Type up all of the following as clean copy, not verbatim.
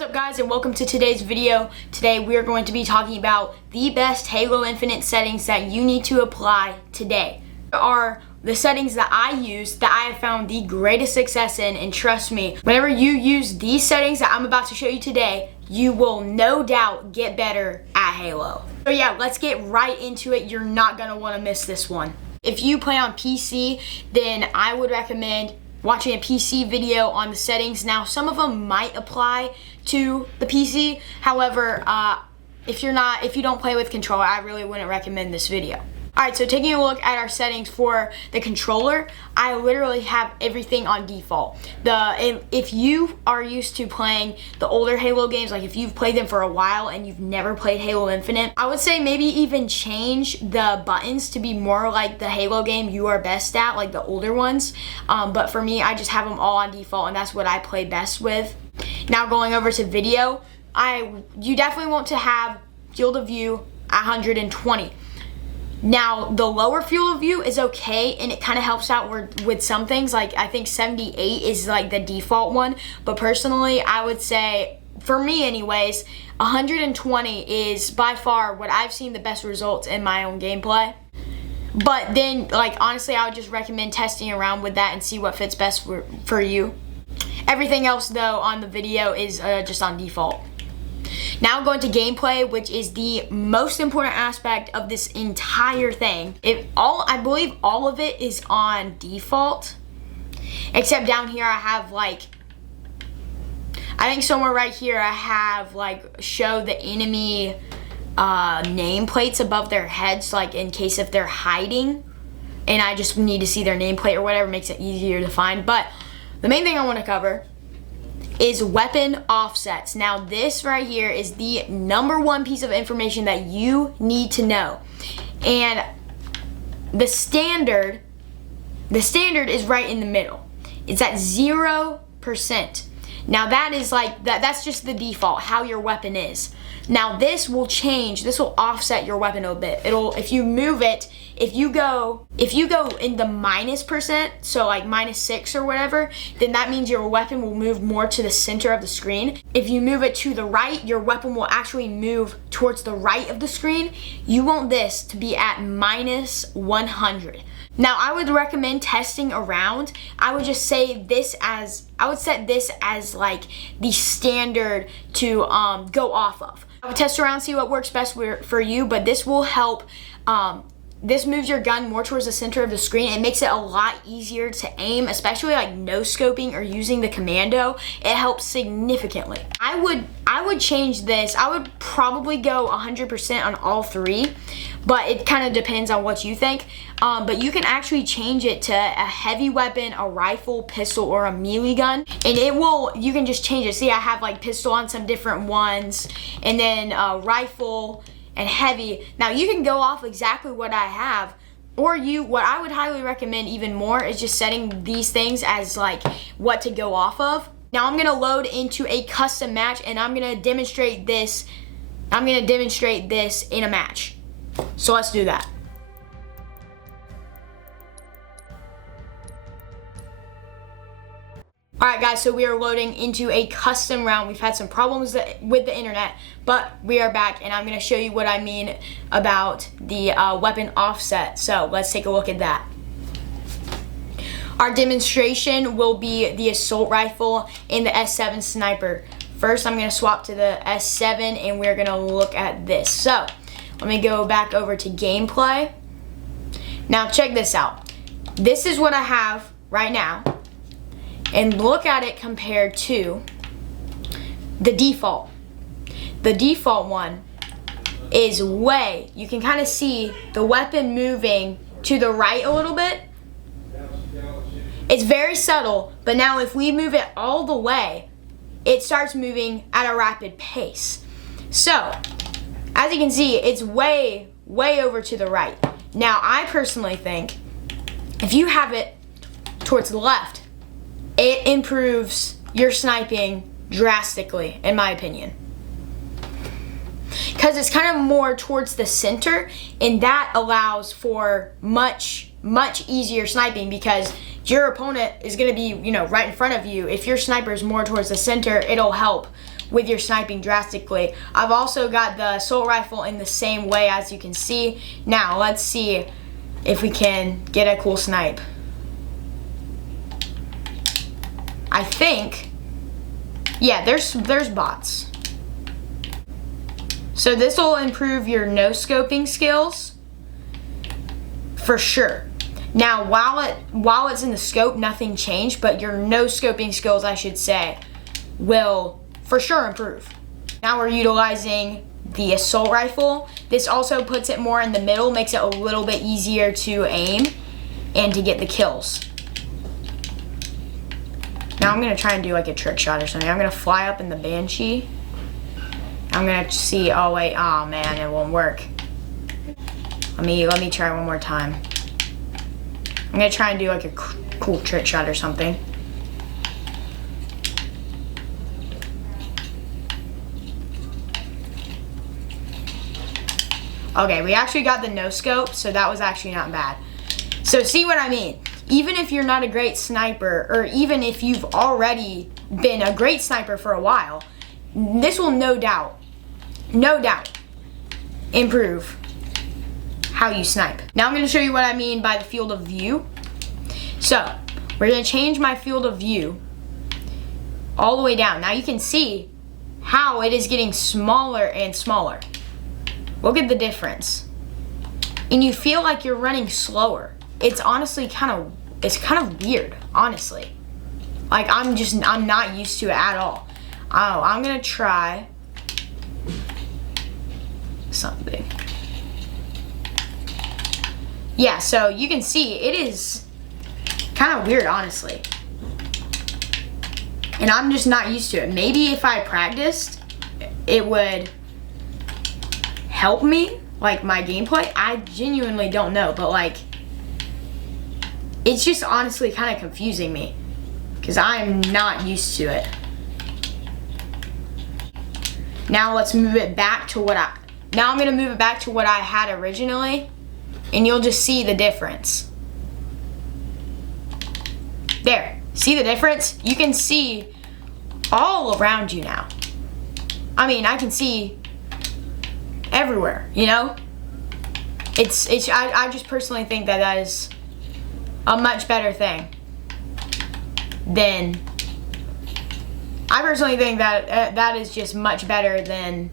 What's up guys, and welcome to today's video. Today we are going to be talking about the best Halo Infinite settings that you need to apply today. There are the settings that I use that I have found the greatest success in, and trust me, whenever you use these settings that I'm about to show you today, you will no doubt get better at Halo. So yeah, let's get right into it. You're not gonna want to miss this one. If you play on PC, then I would recommend watching a PC video on the settings. Now, some of them might apply to the PC. However, if you don't play with controller, I really wouldn't recommend this video. Alright, so taking a look at our settings for the controller, I literally have everything on default. If you are used to playing the older Halo games, like if you've played them for a while and you've never played Halo Infinite, I would say maybe even change the buttons to be more like the Halo game you are best at, like the older ones. But for me, I just have them all on default, and that's what I play best with. Now going over to video, you definitely want to have field of view 120. Now, the lower field of view is okay, and it kind of helps out with some things. Like, I think 78 is like the default one, but personally, I would say, for me anyways, 120 is by far what I've seen the best results in my own gameplay. But then, like, honestly, I would just recommend testing around with that and see what fits best for you. Everything else, though, on the video is just on default. Now going to gameplay, which is the most important aspect of this entire thing. I believe all of it is on default, except down here I have I think somewhere right here I have show the enemy nameplates above their heads, like in case if they're hiding and I just need to see their nameplate or whatever, makes it easier to find. But the main thing I want to cover is weapon offsets. Now this right here is the #1 piece of information that you need to know. And the standard is right in the middle. It's at 0%. Now that is that's just the default, how your weapon is. Now this will change, this will offset your weapon a bit. If you move it, if you go in the -%, so like -6 or whatever, then that means your weapon will move more to the center of the screen. If you move it to the right, your weapon will actually move towards the right of the screen. You want this to be at -100. Now I would recommend testing around. I would just say I would set this as like the standard to go off of. I would test around, see what works best for you, but this will help. This moves your gun more towards the center of the screen. It makes it a lot easier to aim, especially like no scoping or using the commando. It helps significantly. I would change this. I would probably go 100% on all three, but it kind of depends on what you think. But you can actually change it to a heavy weapon, a rifle, pistol, or a melee gun, and you can just change it. See, I have like pistol on some different ones, and then rifle and heavy. Now you can go off exactly what I have, or what I would highly recommend even more is just setting these things as like what to go off of. Now I'm gonna load into a custom match, and I'm gonna demonstrate this in a match. So let's do that. Alright guys, so we are loading into a custom round. We've had some problems with the internet, but we are back, and I'm going to show you what I mean about the weapon offset. So let's take a look at that. Our demonstration will be the assault rifle and the S7 sniper. First, I'm going to swap to the S7, and we're going to look at this. So let me go back over to gameplay. Now check this out. This is what I have right now. And look at it compared to the default. The default one is you can kind of see the weapon moving to the right a little bit. It's very subtle, but now if we move it all the way, it starts moving at a rapid pace. So, as you can see, it's way over to the right. Now, I personally think if you have it towards the left, it improves your sniping drastically, in my opinion. Because it's kind of more towards the center, and that allows for much easier sniping, because your opponent is going to be, right in front of you. If your sniper is more towards the center, it'll help with your sniping drastically. I've also got the assault rifle in the same way, as you can see. Now let's see if we can get a cool snipe. I think, yeah, there's bots. So this will improve your no-scoping skills for sure. Now, while it's in the scope, nothing changed, but your no-scoping skills, I should say, will for sure improve. Now we're utilizing the assault rifle. This also puts it more in the middle, makes it a little bit easier to aim and to get the kills. Now I'm gonna try and do like a trick shot or something. I'm gonna fly up in the Banshee. I'm gonna see, oh wait, oh man, it won't work. Let me try one more time. I'm gonna try and do like a cool trick shot or something. Okay, we actually got the no scope, so that was actually not bad. So see what I mean? Even if you're not a great sniper, or even if you've already been a great sniper for a while, this will no doubt improve how you snipe. Now I'm gonna show you what I mean by the field of view. So we're gonna change my field of view all the way down. Now you can see how it is getting smaller and smaller. Look at the difference. And you feel like you're running slower. It's honestly kind of weird, honestly. Like I'm not used to it at all. Oh, I'm gonna try something. Yeah, so you can see it is kind of weird, honestly. And I'm just not used to it. Maybe if I practiced, it would help me, like my gameplay. I genuinely don't know, but like, it's just honestly kind of confusing me because I'm not used to it. Now let's move it back to now I'm gonna move it back to what I had originally, and you'll just see the difference. There, see the difference? You can see all around you now. I mean, I can see everywhere, you know? I just personally think that is a much better thing than, I personally think that that is just much better than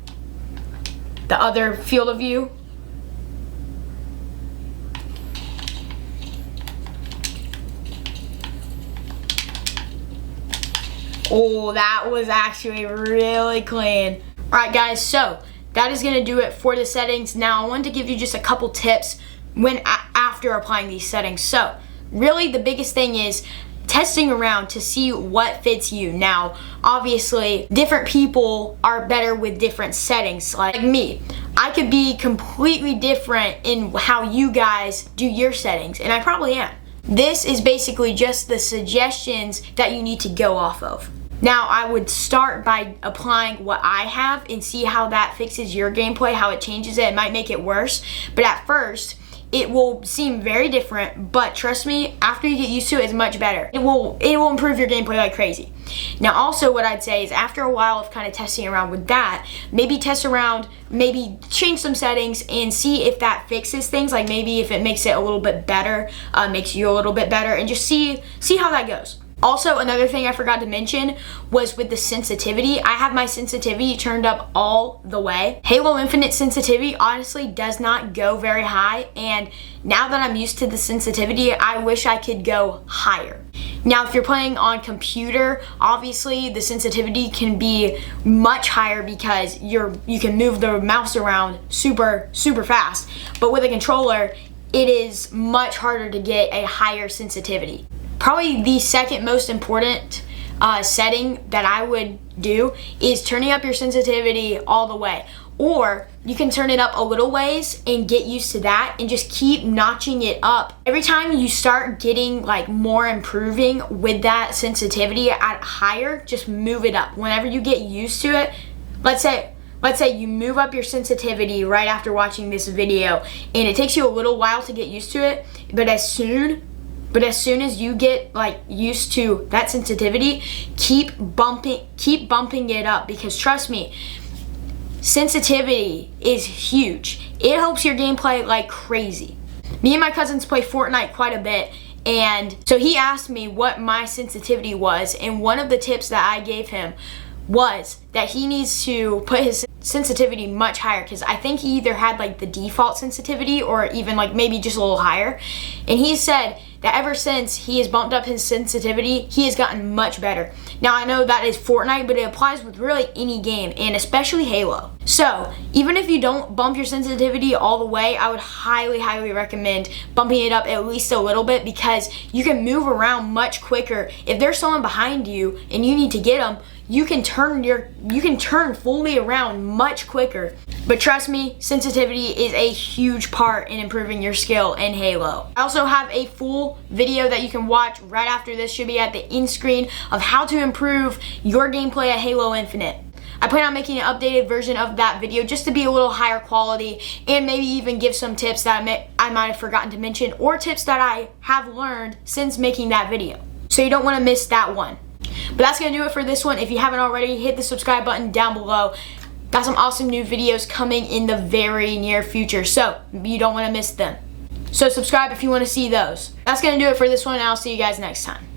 the other field of view. Oh, that was actually really clean. All right, guys, so that is gonna do it for the settings. Now, I wanted to give you just a couple tips after applying these settings. So, really the biggest thing is testing around to see what fits you. Now, obviously, different people are better with different settings. Like me, I could be completely different in how you guys do your settings, and I probably am. This is basically just the suggestions that you need to go off of. Now, I would start by applying what I have and see how that fixes your gameplay, how it changes it. It might make it worse, but at first, it will seem very different, but trust me, after you get used to it, it's much better. It will improve your gameplay like crazy. Now, also what I'd say is after a while of kind of testing around with that, maybe test around, maybe change some settings and see if that fixes things. Like maybe if it makes it a little bit better, makes you a little bit better, and just see how that goes. Also, another thing I forgot to mention was with the sensitivity. I have my sensitivity turned up all the way. Halo Infinite sensitivity honestly does not go very high, and now that I'm used to the sensitivity, I wish I could go higher. Now, if you're playing on computer, obviously the sensitivity can be much higher because you can move the mouse around super fast. But with a controller, it is much harder to get a higher sensitivity. Probably the second most important setting that I would do is turning up your sensitivity all the way. Or you can turn it up a little ways and get used to that and just keep notching it up. Every time you start getting like more improving with that sensitivity at higher, just move it up. Whenever you get used to it, let's say you move up your sensitivity right after watching this video and it takes you a little while to get used to it, but as soon But as soon as you get like used to that sensitivity, keep bumping it up, because trust me, sensitivity is huge. It helps your gameplay like crazy. Me and my cousins play Fortnite quite a bit, and so he asked me what my sensitivity was, and one of the tips that I gave him was that he needs to put his sensitivity much higher, because I think he either had like the default sensitivity or even like maybe just a little higher. And he said that ever since he has bumped up his sensitivity, he has gotten much better. Now I know that is Fortnite, but it applies with really any game, and especially Halo. So even if you don't bump your sensitivity all the way, I would highly recommend bumping it up at least a little bit, because you can move around much quicker. If there's someone behind you and you need to get them, you can turn fully around much quicker. But trust me, sensitivity is a huge part in improving your skill in Halo. I also have a full video that you can watch right after this, should be at the end screen, of how to improve your gameplay at Halo Infinite. I plan on making an updated version of that video just to be a little higher quality, and maybe even give some tips that I might have forgotten to mention, or tips that I have learned since making that video. So you don't want to miss that one. But that's going to do it for this one. If you haven't already, hit the subscribe button down below. Got some awesome new videos coming in the very near future, so you don't want to miss them. So subscribe if you want to see those. That's going to do it for this one, and I'll see you guys next time.